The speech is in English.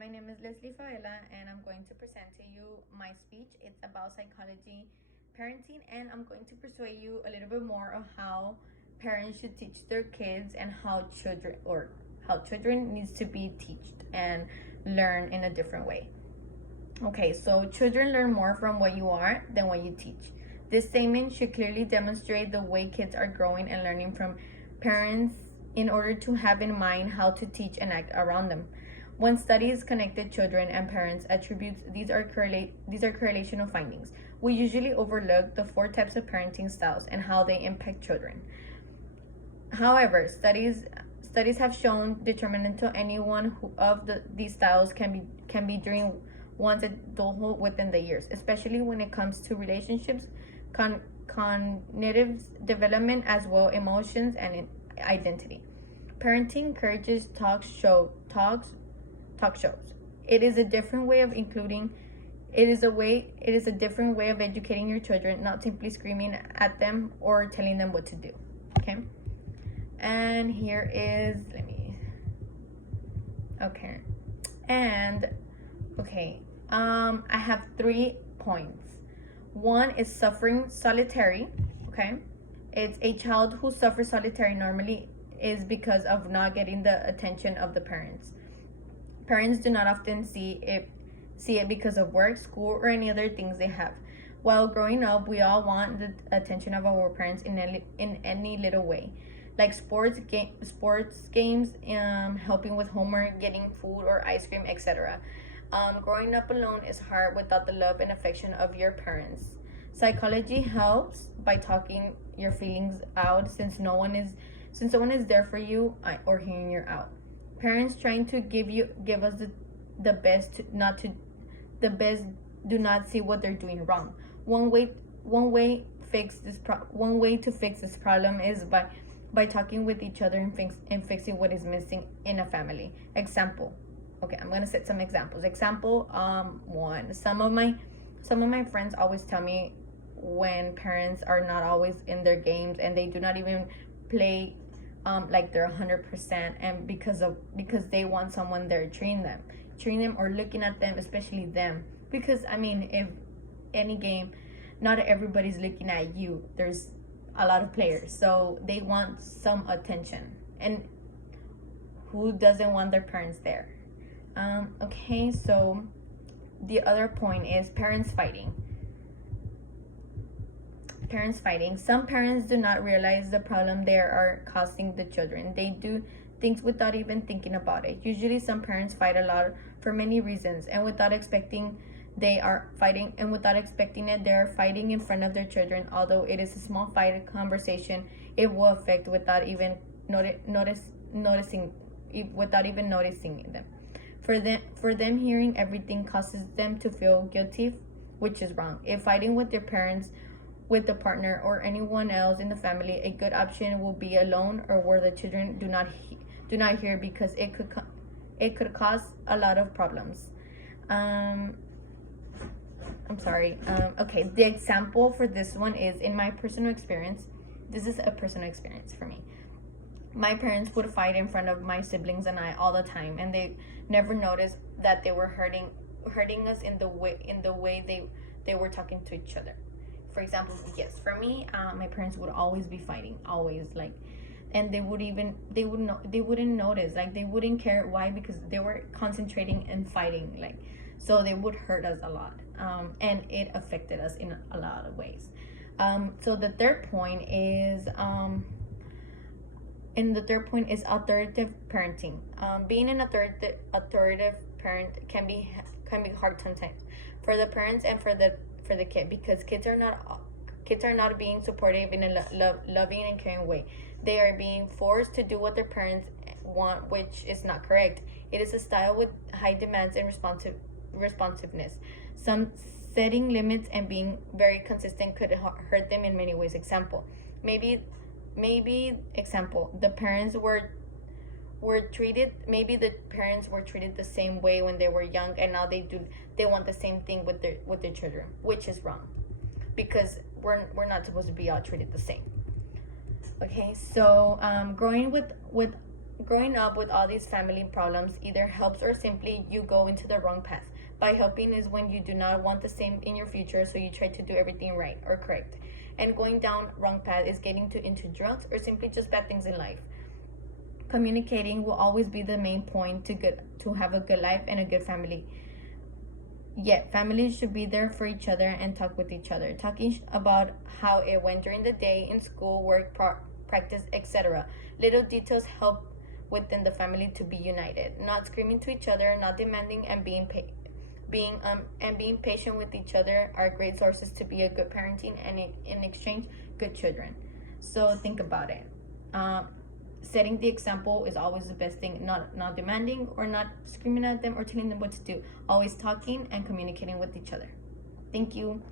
My name is Leslie Favela, and I'm going to present to you my speech. It's about psychology, parenting, and I'm going to persuade you a little bit more of how parents should teach their kids and how children needs to be taught and learn in a different way. Okay, so children learn more from what you are than what you teach. This statement should clearly demonstrate the way kids are growing and learning from parents in order to have in mind how to teach and act around them. When studies connected children and parents attributes, these are correlational findings. We usually overlook the 4 types of parenting styles and how they impact children. However, studies have shown determinant to anyone these styles can be during one's adulthood within the years, especially when it comes to relationships, cognitive development, as well emotions and identity. Parenting encourages talk shows. It is a different way of including. It is a different way of educating your children, not simply screaming at them or telling them what to do. Okay. And here is okay. And okay. I have 3 points. One is suffering solitary. Okay. It's a child who suffers solitary normally is because of not getting the attention of the parents. Parents do not often see it because of work, school, or any other things they have. While growing up, we all want the attention of our parents in any little way, like sports games, helping with homework, getting food or ice cream, etc. Growing up alone is hard without the love and affection of your parents. Psychology helps by talking your feelings out since someone is there for you or hearing you out. Parents trying to give us the best do not see what they're doing wrong. One way to fix this problem is by talking with each other and fixing what is missing in a family. Example. Okay, I'm gonna set some examples. Example 1. Some of my friends always tell me when parents are not always in their games and they do not even play like they're 100%, and because they want someone there treating them or looking at them, especially them, because I mean, if any game, not everybody's looking at you. There's a lot of players, so they want some attention, and who doesn't want their parents there? Okay, so the other point is parents fighting. Some parents do not realize the problem they are causing the children. They do things without even thinking about it. Usually some parents fight a lot for many reasons, and without expecting they are fighting in front of their children. Although it is a small fight conversation, it will affect without even noticing them. For them, hearing everything causes them to feel guilty, which is wrong. If fighting with their parents, with the partner, or anyone else in the family, a good option will be alone or where the children do not hear, because it could cause a lot of problems. I'm sorry. Okay, the example for this one is in my personal experience. This is a personal experience for me. My parents would fight in front of my siblings and I all the time, and they never noticed that they were hurting us in the way they were talking to each other. For example, yes, for me, my parents would always be fighting, always, like, and they wouldn't notice, like, they wouldn't care. Why? Because they were concentrating and fighting, like, so they would hurt us a lot, and it affected us in a lot of ways. So the third point is authoritative parenting. Being an authoritative parent can be hard sometimes for the parents and for the kid, because kids are not being supportive in a loving and caring way. They are being forced to do what their parents want, which is not correct. It is a style with high demands and responsiveness. Some setting limits and being very consistent could hurt them in many ways. Example, maybe the parents were treated the same way when they were young, and now they want the same thing with their children, which is wrong, because we're not supposed to be all treated the same. Okay, so growing with Growing up with all these family problems either helps or simply you go into the wrong path. By helping is when you do not want the same in your future, so you try to do everything right or correct. And going down wrong path is getting into drugs or simply just bad things in life. Communicating will always be the main point to have a good life and a good family. Yet, families should be there for each other and talk with each other, talking about how it went during the day in school, work, practice, etc. Little details help within the family to be united, not screaming to each other, not demanding, and being patient with each other are great sources to be a good parenting and in exchange good children. So think about it. Setting the example is always the best thing. Not demanding or not screaming at them or telling them what to do. Always talking and communicating with each other. Thank you.